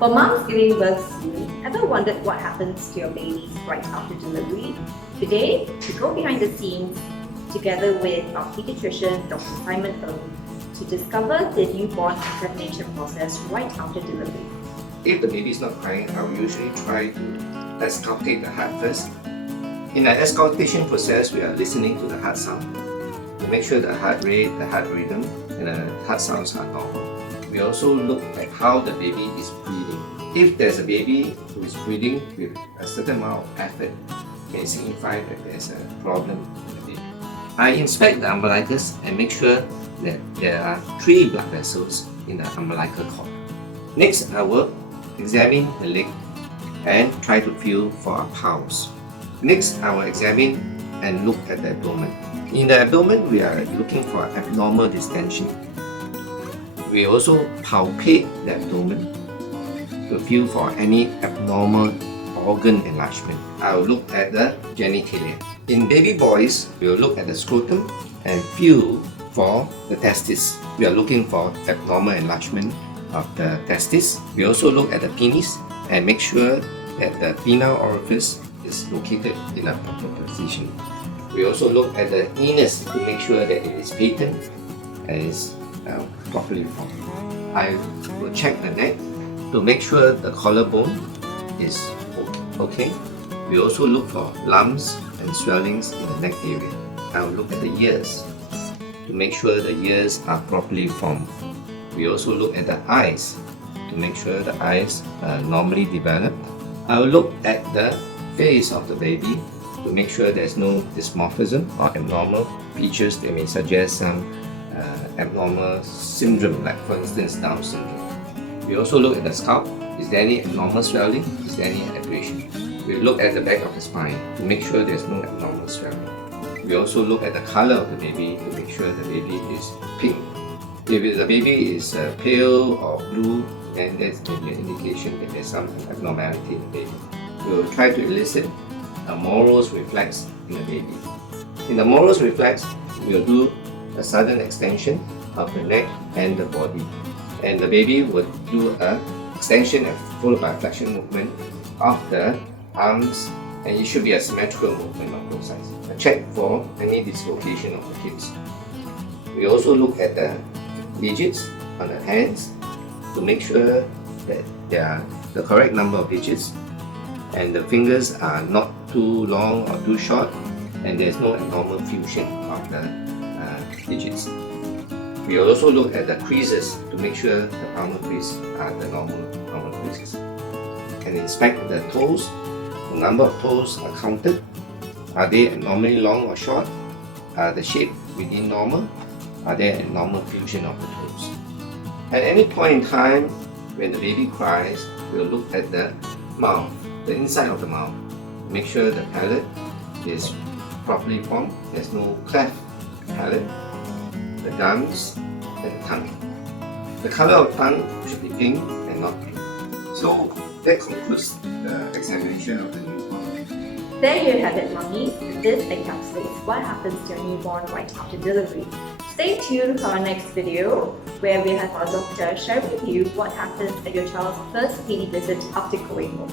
For moms giving birth soon, ever wondered what happens to your babies right after delivery? Today, we go behind the scenes together with our paediatrician, Dr. Simon to discover the newborn examination process right after delivery. If the baby is not crying, I will usually try to auscultate the heart first. In the auscultation process, we are listening to the heart sound to make sure the heart rate, the heart rhythm, and the heart sounds are normal. We also look at how the baby is breathing. If there's a baby who is breathing with a certain amount of effort, it may signify that there's a problem in the baby. I inspect the umbilicus and make sure that there are 3 blood vessels in the umbilical cord. Next, I will examine the leg and try to feel for a pulse. Next, I will examine and look at the abdomen. In the abdomen, we are looking for abnormal distension. We also palpate the abdomen to feel for any abnormal organ enlargement. I will look at the genitalia. In baby boys, we will look at the scrotum and feel for the testis. We are looking for abnormal enlargement of the testis. We also look at the penis and make sure that the penile orifice is located in a proper position. We also look at the anus to make sure that it is patent and is properly formed. I will check the neck to make sure the collarbone is okay. We also look for lumps and swellings in the neck area. I will look at the ears to make sure the ears are properly formed. We also look at the eyes to make sure the eyes are normally developed. I will look at the face of the baby to make sure there's no dysmorphism or abnormal features that may suggest some abnormal syndrome, like for instance Down syndrome. We also look at the scalp. Is there any abnormal swelling? Is there any abrasion? We look at the back of the spine to make sure there's no abnormal swelling. We also look at the color of the baby to make sure the baby is pink. If the baby is pale or blue, then that's maybe an indication that there's some abnormality in the baby. We will try to elicit a Moro's reflex in the baby. In the Moro's reflex, we will do a sudden extension of the neck and the body. And the baby will do an extension and followed by a flexion movement of the arms, and it should be a symmetrical movement on both sides. A check for any dislocation of the hips. We also look at the digits on the hands to make sure that there are the correct number of digits and the fingers are not too long or too short, and there's no abnormal fusion of the digits. We also look at the creases to make sure the palmar crease are the normal creases. And inspect the toes. The number of toes are counted. Are they abnormally long or short? Are the shape within normal? Are there a normal fusion of the toes? At any point in time when the baby cries, we'll look at the mouth, the inside of the mouth. Make sure the palate is properly formed. There's no cleft palate. The gums and the tongue. The color of tongue should be pink and not pink. So that concludes the examination of the newborn. There you have it, mummies. This encapsulates what happens to your newborn right after delivery. Stay tuned for our next video, where we have our doctor share with you what happens at your child's first clinic visit after going home.